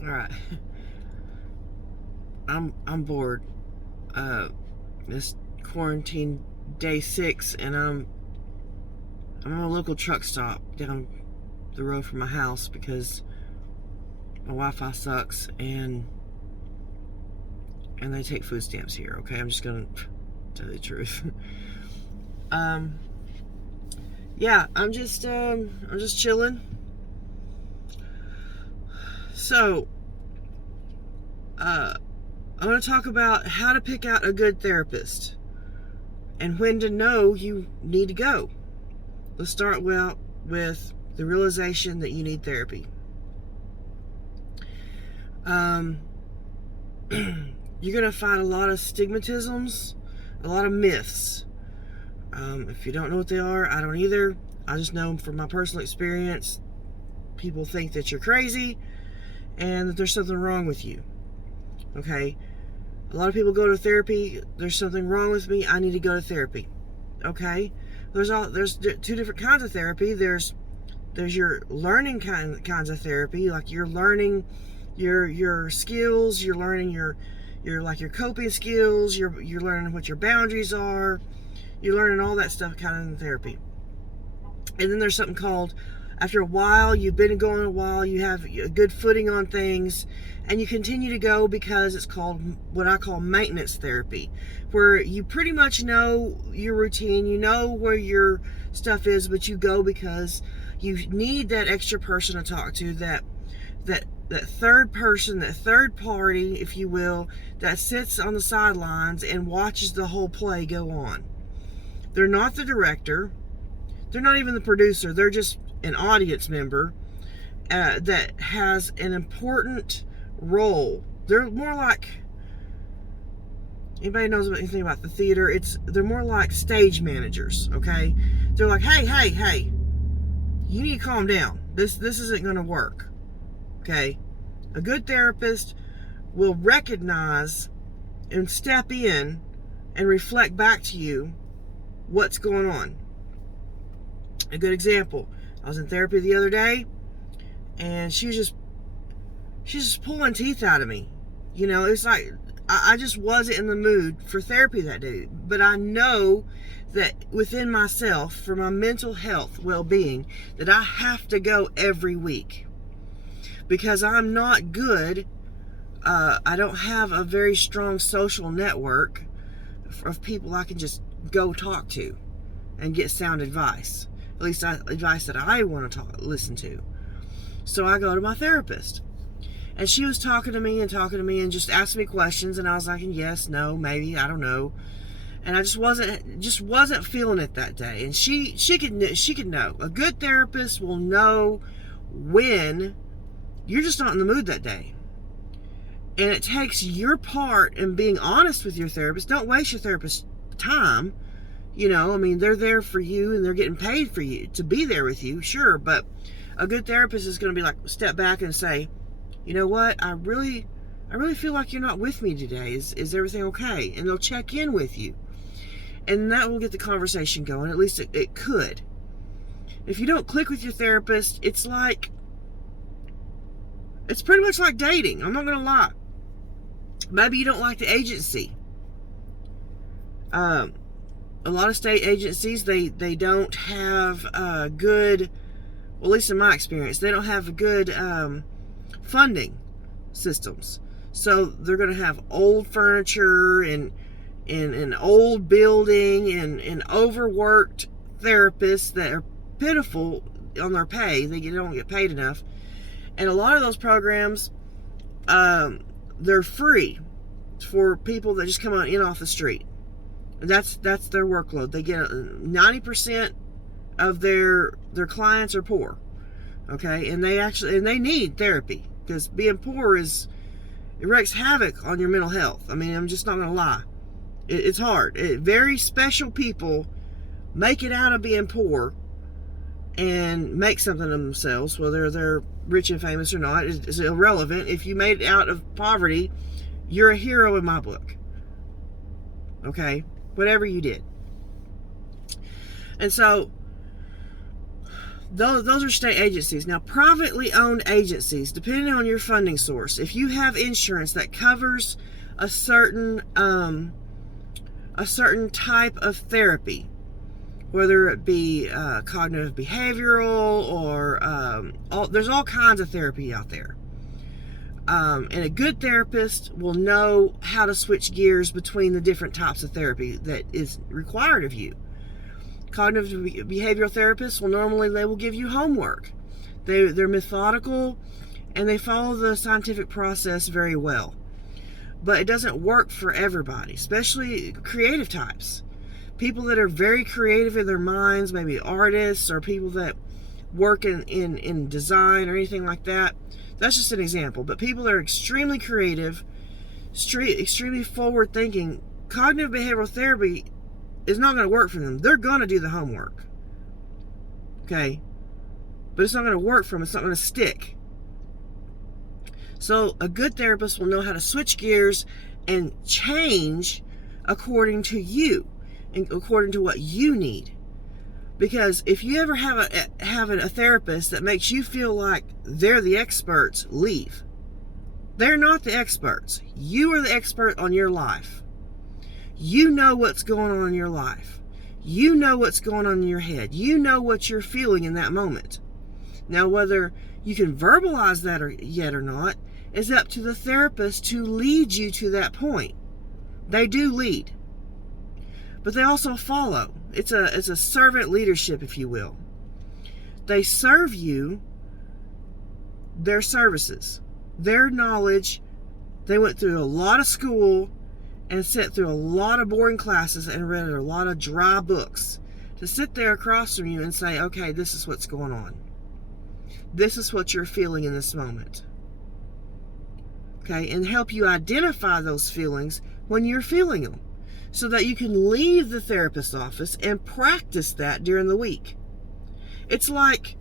All right. I'm bored. It's quarantine day 6, and I'm at a local truck stop down the road from my house because my Wi-Fi sucks, and they take food stamps here. Okay, I'm just gonna tell you the truth. um, yeah, I'm just chilling. So, I want to talk about how to pick out a good therapist and when to know you need to go. Let's start with the realization that you need therapy. Um, you're going to find a lot of stigmatisms, a lot of myths. If you don't know what they are, I don't either. I just know from my personal experience, people think that you're crazy and that there's something wrong with you. Okay? A lot of people go to therapy. There's something wrong with me. I need to go to therapy. Okay? There's two different kinds of therapy. There's your learning kinds of therapy, like you're learning your skills, you're learning your coping skills, you're learning what your boundaries are, you're learning all that stuff kind of in therapy. And then there's something called, after a while, you've been going a while, you have a good footing on things, and you continue to go because it's called what I call maintenance therapy, where you pretty much know your routine, you know where your stuff is, but you go because you need that extra person to talk to, that third person, that third party, if you will, that sits on the sidelines and watches the whole play go on. They're not the director. They're not even the producer. They're just an audience member that has an important role. They're more like, anybody knows anything about the theater, they're more like stage managers, okay? They're like, hey, you need to calm down. This isn't going to work, okay? A good therapist will recognize and step in and reflect back to you what's going on. A good example, I was in therapy the other day, and she's just pulling teeth out of me. You know, it's like I just wasn't in the mood for therapy that day. But I know that within myself, for my mental health well-being, that I have to go every week because I'm not good. I don't have a very strong social network of people I can just go talk to and get sound advice. At least advice that I want to listen to. So I go to my therapist. And she was talking to me and just asked me questions, and I was like, yes, no, maybe, I don't know. And I just wasn't feeling it that day. And she could know. A good therapist will know when you're just not in the mood that day. And it takes your part in being honest with your therapist. Don't waste your therapist's time. You know, I mean, they're there for you and they're getting paid for you to be there with you, sure. But a good therapist is going to be like, step back and say, you know what, I really feel like you're not with me today. Is everything okay? And they'll check in with you. And that will get the conversation going. At least it could. If you don't click with your therapist, it's pretty much like dating. I'm not going to lie. Maybe you don't like the agency. A lot of state agencies, they don't have good, well, at least in my experience, they don't have good funding systems. So they're going to have old furniture and an old building and overworked therapists that are pitiful on their pay. They don't get paid enough. And a lot of those programs, they're free for people that just come in off the street. That's their workload. They get 90% of their clients are poor, okay, and they need therapy because being poor it wreaks havoc on your mental health. I mean, I'm just not gonna lie, it's hard. Very special people make it out of being poor and make something of themselves, whether they're rich and famous or not is irrelevant. If you made it out of poverty, you're a hero in my book, okay, whatever you did. And so Those are state agencies. Now, privately owned agencies, depending on your funding source, if you have insurance that covers a certain type of therapy, whether it be cognitive behavioral or there's all kinds of therapy out there. And a good therapist will know how to switch gears between the different types of therapy that is required of you. Cognitive behavioral therapists they will give you homework. They're methodical and they follow the scientific process very well. But it doesn't work for everybody, especially creative types. People that are very creative in their minds, maybe artists or people that work in design or anything like that. That's just an example. But people that are extremely creative, extremely forward-thinking, cognitive behavioral therapy is not going to work for them. They're going to do the homework. Okay? But it's not going to work for them. It's not going to stick. So a good therapist will know how to switch gears and change according to you and according to what you need. Because if you ever have a therapist that makes you feel like they're the experts, leave. They're not the experts. You are the expert on your life. You know what's going on in your life. You know what's going on in your head. You know what you're feeling in that moment. Now, whether you can verbalize that yet or not is up to the therapist to lead you to that point. They do lead, but they also follow. It's a servant leadership, if you will. They serve you their services, their knowledge. They went through a lot of school and sat through a lot of boring classes and read a lot of dry books to sit there across from you and say, okay, this is what's going on. This is what you're feeling in this moment. Okay, and help you identify those feelings when you're feeling them, so that you can leave the therapist's office and practice that during the week. It's like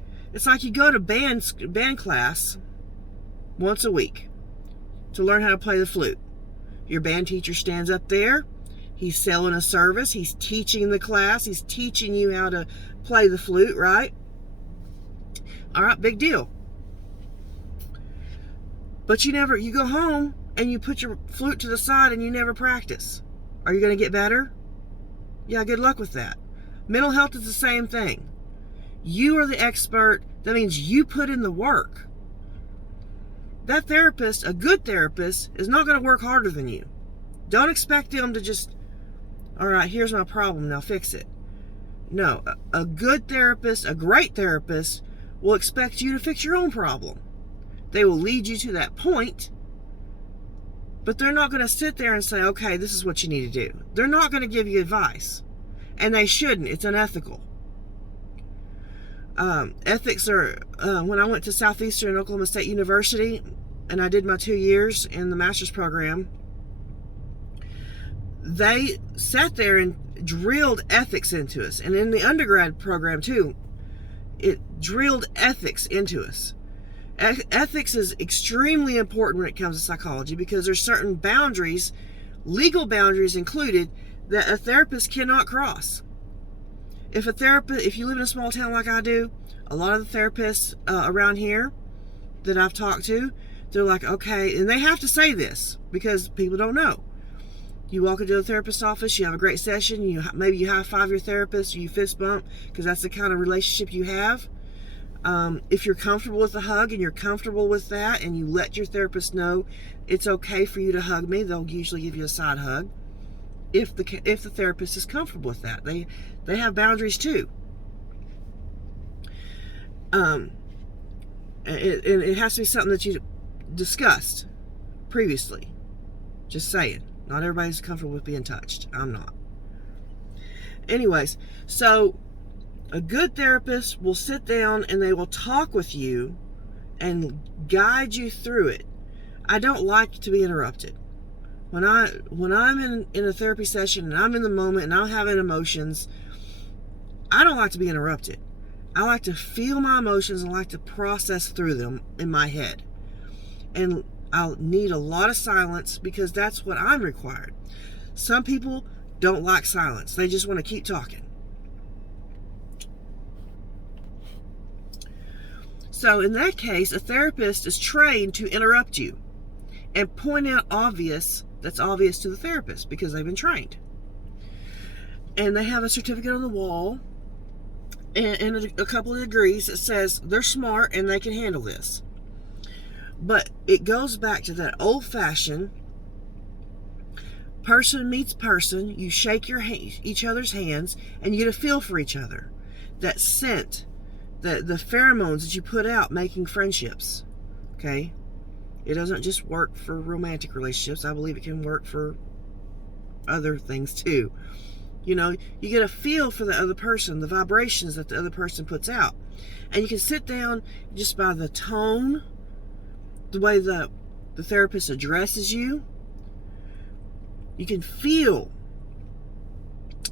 you go to band class once a week to learn how to play the flute. Your band teacher stands up there. He's selling a service. He's teaching the class. He's teaching you how to play the flute, right? All right, big deal. But you go home and you put your flute to the side and you never practice. Are you going to get better? Yeah, good luck with that. Mental health is the same thing. You are the expert. That means you put in the work. That therapist, a good therapist, is not going to work harder than you. Don't expect them to just, all right, here's my problem, now fix it. No, a good therapist, a great therapist, will expect you to fix your own problem. They will lead you to that point, but they're not going to sit there and say, okay, this is what you need to do. They're not going to give you advice, and they shouldn't. It's unethical. Ethics are, when I went to Southeastern Oklahoma State University, and I did my 2 years in the master's program, they sat there and drilled ethics into us. And in the undergrad program too, it drilled ethics into us. Ethics is extremely important when it comes to psychology, because there's certain boundaries, legal boundaries included, that a therapist cannot cross. If you live in a small town like I do, a lot of the therapists around here that I've talked to, they're like, okay, and they have to say this because people don't know. You walk into a therapist's office, you have a great session, maybe you high-five your therapist, or you fist bump, because that's the kind of relationship you have. If you're comfortable with a hug and you're comfortable with that, and you let your therapist know it's okay for you to hug me, they'll usually give you a side hug. If the therapist is comfortable with that, they have boundaries too. It has to be something that you discussed previously. Just saying. Not everybody's comfortable with being touched. I'm not. Anyways, so a good therapist will sit down and they will talk with you and guide you through it. I don't like to be interrupted. When I'm in a therapy session and I'm in the moment and I'm having emotions, I don't like to be interrupted. I like to feel my emotions and like to process through them in my head. And I'll need a lot of silence because that's what I'm required. Some people don't like silence. They just want to keep talking. So in that case, a therapist is trained to interrupt you and point out that's obvious to the therapist because they've been trained. And they have a certificate on the wall and a couple of degrees that says they're smart and they can handle this. But it goes back to that old-fashioned person meets person. You shake each other's hands and you get a feel for each other. That scent, the pheromones that you put out making friendships. Okay? It doesn't just work for romantic relationships. I believe it can work for other things too. You know, you get a feel for the other person, the vibrations that the other person puts out. And you can sit down just by the tone, the way the therapist addresses you. You can feel.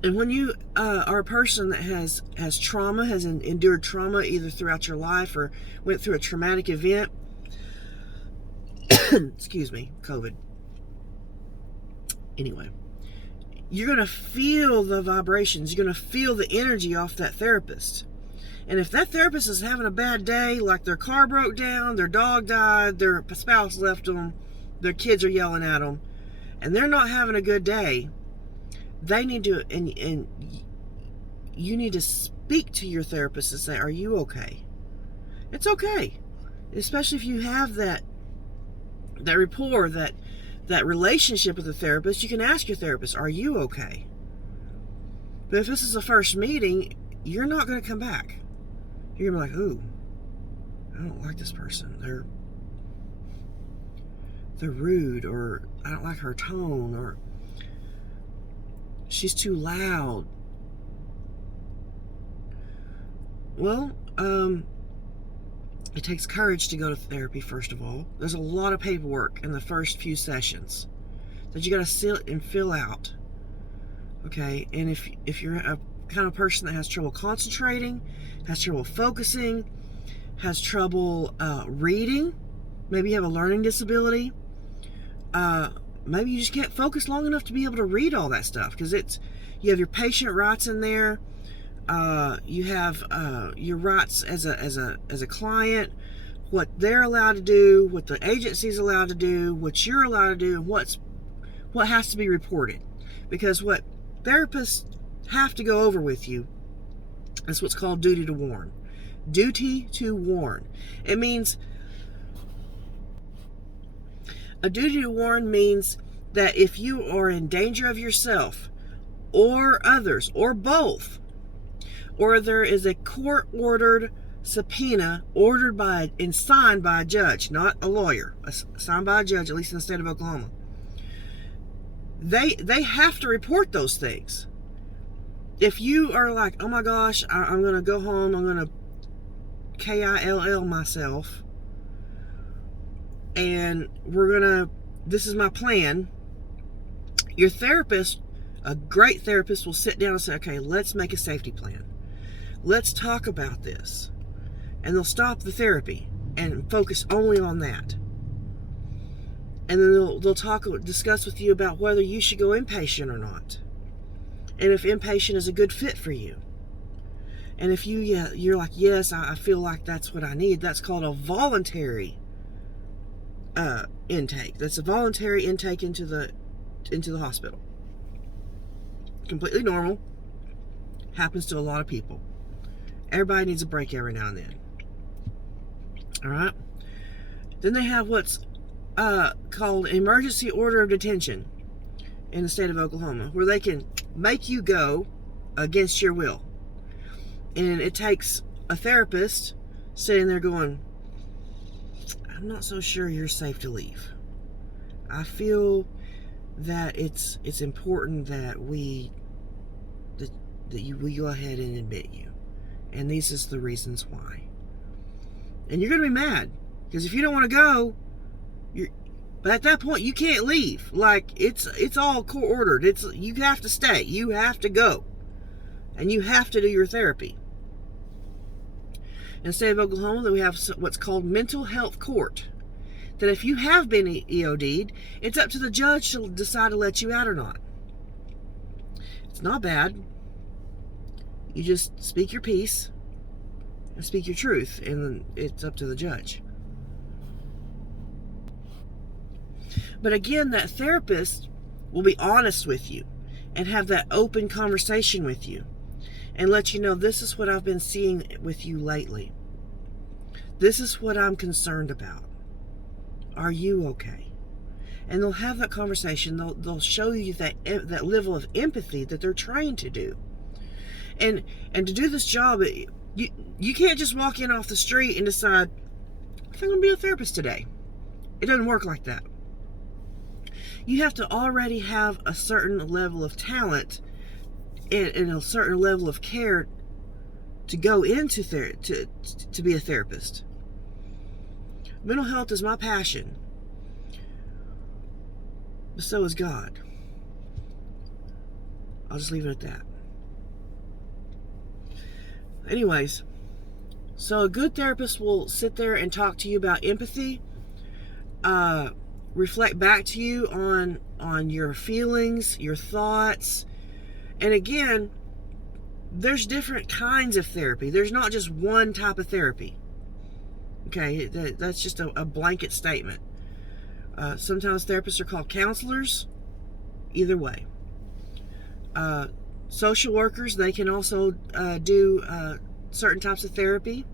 And when you are a person that has trauma, has endured trauma either throughout your life or went through a traumatic event, excuse me, COVID. Anyway, you're going to feel the vibrations. You're going to feel the energy off that therapist. And if that therapist is having a bad day, like their car broke down, their dog died, their spouse left them, their kids are yelling at them, and they're not having a good day, they need to, and you need to speak to your therapist and say, are you okay? It's okay. Especially if you have that rapport, that relationship with the therapist, you can ask your therapist, are you okay? But if this is a first meeting, you're not going to come back. You're going to be like, ooh, I don't like this person. They're rude, or I don't like her tone, or she's too loud. Well, it takes courage to go to therapy, first of all. There's a lot of paperwork in the first few sessions that you got to sit and fill out. Okay? And if you're a kind of person that has trouble concentrating, has trouble focusing, has trouble reading, maybe you have a learning disability, maybe you just can't focus long enough to be able to read all that stuff, because you have your patient rights in there. You have your rights as a client, what they're allowed to do, what the agency's allowed to do, what you're allowed to do, and what has to be reported. Because what therapists have to go over with you is what's called duty to warn. Duty to warn. It means a duty to warn means that if you are in danger of yourself or others or both, or there is a court-ordered subpoena ordered by and signed by a judge, not a lawyer, signed by a judge, at least in the state of Oklahoma, they have to report those things. If you are like, oh my gosh, I'm going to go home, I'm going to KILL myself, and this is my plan, your therapist, a great therapist, will sit down and say, okay, let's make a safety plan. Let's talk about this. And they'll stop the therapy and focus only on that. And then they'll discuss with you about whether you should go inpatient or not. And if inpatient is a good fit for you. And if you're like, yes, I feel like that's what I need, that's called a voluntary intake. That's a voluntary intake into the hospital. Completely normal. Happens to a lot of people. Everybody needs a break every now and then. Alright? Then they have what's called emergency order of detention in the state of Oklahoma, where they can make you go against your will. And it takes a therapist sitting there going, I'm not so sure you're safe to leave. I feel that it's important that we go ahead and admit you. And these is the reasons why. And you're going to be mad. Because if you don't want to go, but at that point, you can't leave. Like, it's all court-ordered. You have to stay. You have to go. And you have to do your therapy. In the state of Oklahoma, we have what's called mental health court. That if you have been EOD'd, it's up to the judge to decide to let you out or not. It's not bad. You just speak your piece, and speak your truth, and it's up to the judge. But again, that therapist will be honest with you and have that open conversation with you and let you know, this is what I've been seeing with you lately. This is what I'm concerned about. Are you okay? And they'll have that conversation. They'll show you that level of empathy that they're trying to do. And to do this job, you can't just walk in off the street and decide, I think I'm going to be a therapist today. It doesn't work like that. You have to already have a certain level of talent and a certain level of care to go into to be a therapist. Mental health is my passion, but so is God. I'll just leave it at that. Anyways, so a good therapist will sit there and talk to you about empathy, reflect back to you on your feelings, your thoughts. And again, there's different kinds of therapy. There's not just one type of therapy. Okay, that's just a blanket statement. Sometimes therapists are called counselors. Either way. Social workers, they can also do certain types of therapy.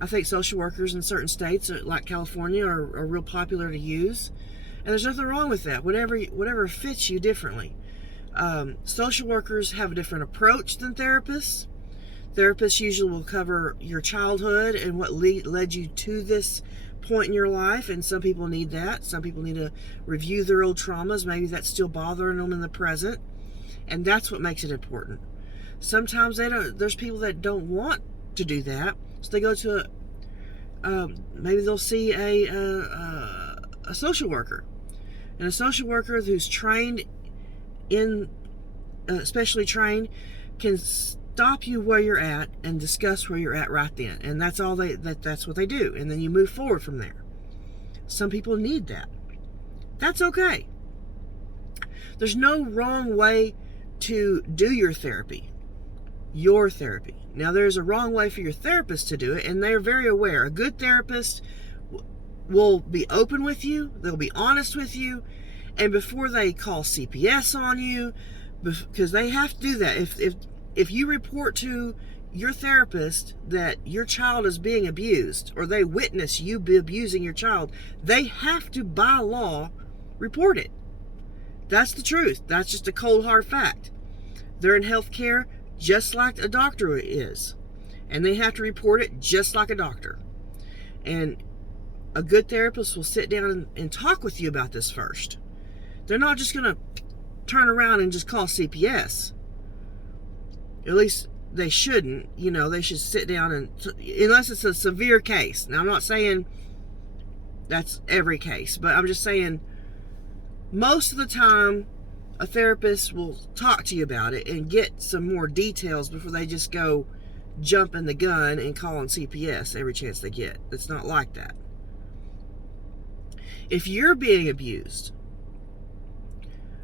I think social workers in certain states, like California, are real popular to use. And there's nothing wrong with that. Whatever fits you differently. Social workers have a different approach than therapists. Therapists usually will cover your childhood and what led you to this point in your life, and some people need that. Some people need to review their old traumas. Maybe that's still bothering them in the present, and that's what makes it important. Sometimes there's people that don't want to do that, so they go to maybe they'll see a social worker, and a social worker who's trained especially trained, can stop you where you're at and discuss where you're at right then. And that's all that's what they do. And then you move forward from there. Some people need that. That's okay. There's no wrong way to do your therapy. Now, there's a wrong way for your therapist to do it, and they're very aware. A good therapist will be open with you. They'll be honest with you. And before they call CPS on you, because they have to do that. If you report to your therapist that your child is being abused, or they witness you be abusing your child, they have to, by law, report it. That's the truth. That's just a cold, hard fact. They're in healthcare just like a doctor is. And they have to report it just like a doctor. And a good therapist will sit down and talk with you about this first. They're not just going to turn around and just call CPS. At least they shouldn't. They should sit down unless it's a severe case. Now, I'm not saying that's every case, but I'm just saying most of the time a therapist will talk to you about it and get some more details before they just go jumping the gun and calling CPS every chance they get. It's not like that. If you're being abused,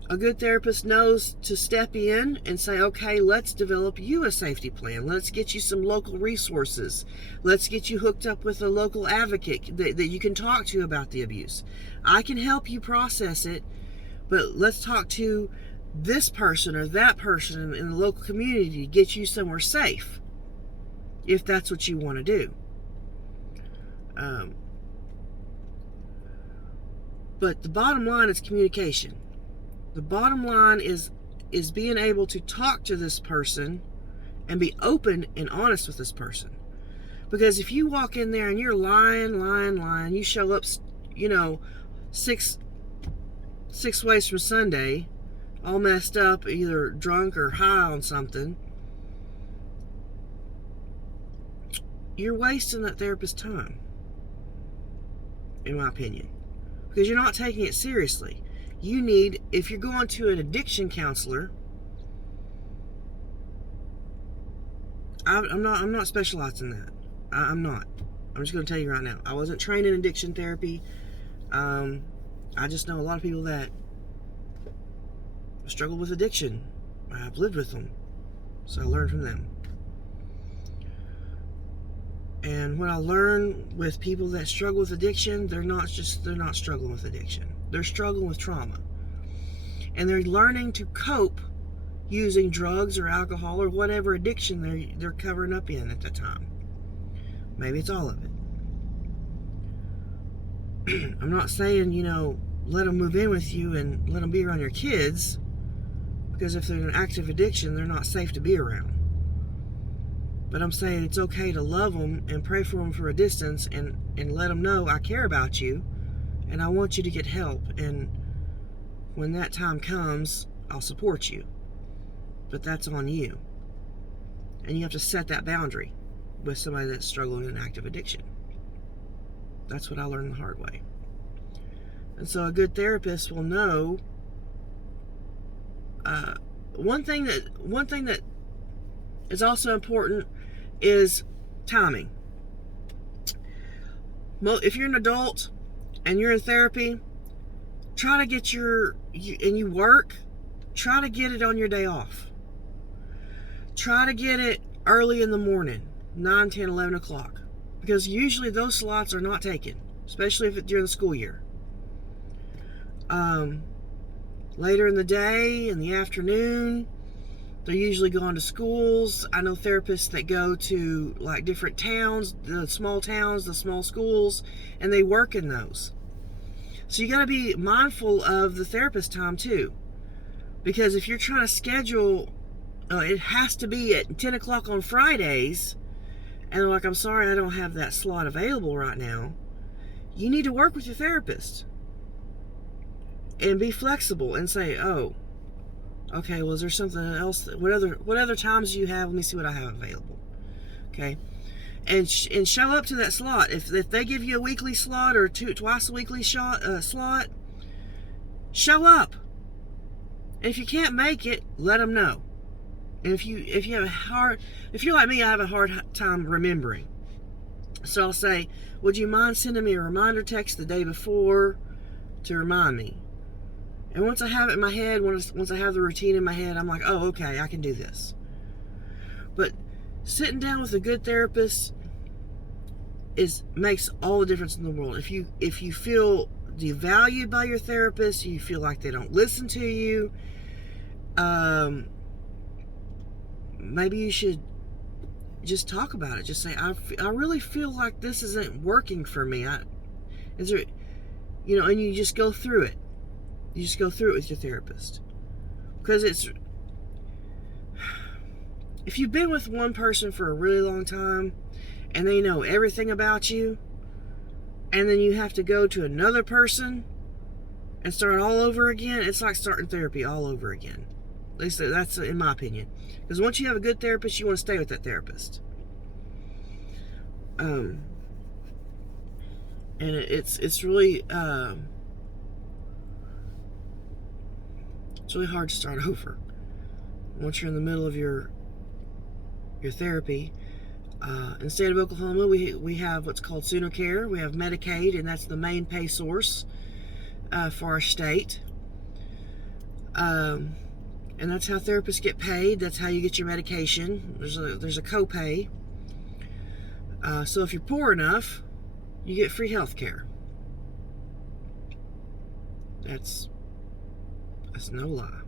a good therapist knows to step in and say, okay, let's develop you a safety plan. Let's get you some local resources. Let's get you hooked up with a local advocate that you can talk to about the abuse. I can help you process it, but let's talk to this person or that person in the local community to get you somewhere safe, if that's what you want to do. But the bottom line is communication. The bottom line is being able to talk to this person and be open and honest with this person. Because if you walk in there and you're lying, you show up, six ways from Sunday, all messed up, either drunk or high on something, you're wasting that therapist's time, in my opinion. Because you're not taking it seriously. You need, if you're going to an addiction counselor, I'm not specialized in that. I'm not. I'm just going to tell you right now. I wasn't trained in addiction therapy. I just know a lot of people that struggle with addiction. I've lived with them, so I learned from them. And what I learn with people that struggle with addiction, they're not struggling with addiction. They're struggling with trauma. And they're learning to cope using drugs or alcohol or whatever addiction they're covering up in at the time. Maybe it's all of it. I'm not saying, let them move in with you and let them be around your kids, because if they're in an active addiction, they're not safe to be around. But I'm saying it's okay to love them and pray for them for a distance and let them know I care about you and I want you to get help. And when that time comes, I'll support you. But that's on you. And you have to set that boundary with somebody that's struggling with an active addiction. That's what I learned the hard way. And so a good therapist will know. One thing that is also important is timing. If you're an adult and you're in therapy, try to get you work, try to get it on your day off. Try to get it early in the morning, 9, 10, 11 o'clock. Because usually those slots are not taken, especially if it's during the school year. Later in the day, in the afternoon, they're usually going to schools. I know therapists that go to like different towns, the small schools, and they work in those. So you got to be mindful of the therapist time too. Because if you're trying to schedule, it has to be at 10 o'clock on Fridays, and they're like, I'm sorry, I don't have that slot available right now. You need to work with your therapist. And be flexible and say, oh, okay, well, is there something else? What other times do you have? Let me see what I have available. Okay? And show up to that slot. If they give you a weekly slot or twice a weekly slot, show up. And if you can't make it, let them know. And if you're like me, I have a hard time remembering. So I'll say, would you mind sending me a reminder text the day before to remind me? And once I have it in my head, once I have the routine in my head, I'm like, oh, okay, I can do this. But sitting down with a good therapist makes all the difference in the world. If you feel devalued by your therapist, you feel like they don't listen to you, maybe you should just talk about it. Just say, I really feel like this isn't working for me. And you just go through it. You just go through it with your therapist. Because if you've been with one person for a really long time and they know everything about you, and then you have to go to another person and start all over again, it's like starting therapy all over again. At least that's in my opinion. Because once you have a good therapist, you want to stay with that therapist. And it's really it's really hard to start over once you're in the middle of your therapy. In the state of Oklahoma, we have what's called Sooner Care. We have Medicaid, and that's the main pay source for our state. And that's how therapists get paid. That's how you get your medication. There's a copay. So if you're poor enough, you get free health care. That's no lie.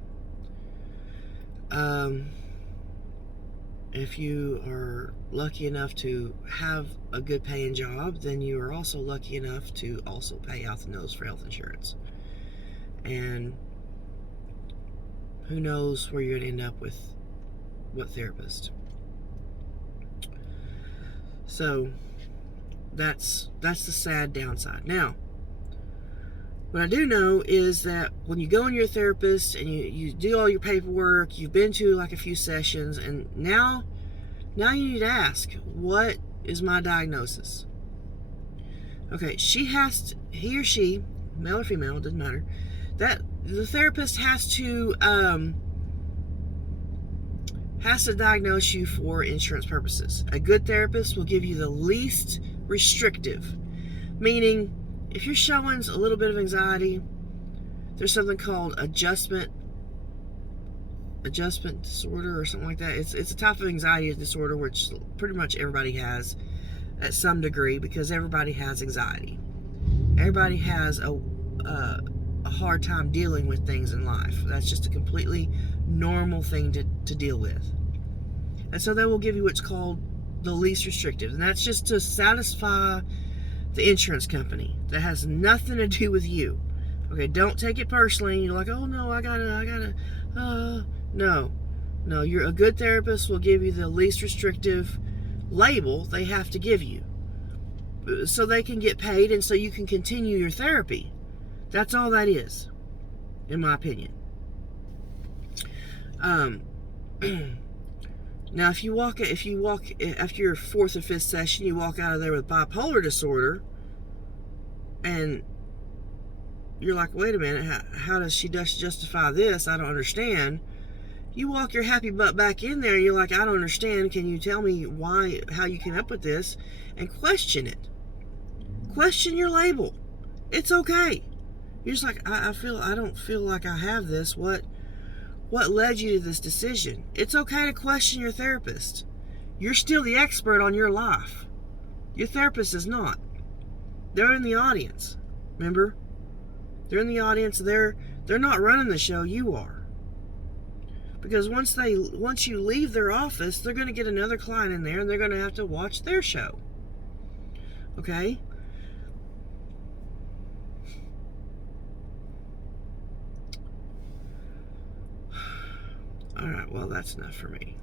If you are lucky enough to have a good paying job, then you are also lucky enough to also pay out the nose for health insurance. And who knows where you're going to end up with what therapist. So that's the sad downside. Now, what I do know is that when you go in your therapist and you do all your paperwork, you've been to like a few sessions, and now you need to ask, what is my diagnosis? Okay, he or she, male or female, doesn't matter, that the therapist has to diagnose you for insurance purposes. A good therapist will give you the least restrictive, meaning if you're showing a little bit of anxiety, there's something called adjustment disorder or something like that. It's a type of anxiety disorder which pretty much everybody has. at some degree, because everybody has anxiety. Everybody has a hard time dealing with things in life. That's just a completely normal thing to deal with. And so they will give you what's called the least restrictive. And that's just to satisfy the insurance company. That has nothing to do with you. Okay, don't take it personally. You're like, oh no, I gotta, no, you're a good therapist will give you the least restrictive label they have to give you, so they can get paid and so you can continue your therapy. That's all that is, in my opinion. Now, if you walk after your fourth or fifth session, you walk out of there with bipolar disorder, and you're like, wait a minute, how does she justify this? I don't understand. You walk your happy butt back in there, and you're like, I don't understand. Can you tell me how you came up with this? And question it. Question your label. It's okay. You're just like, I don't feel like I have this. What led you to this decision? It's okay to question your therapist. You're still the expert on your life. Your therapist is not. They're in the audience. Remember? They're in the audience. They're not running the show. You are. Because once you leave their office, they're going to get another client in there, and they're going to have to watch their show. Okay? All right, well, that's enough for me.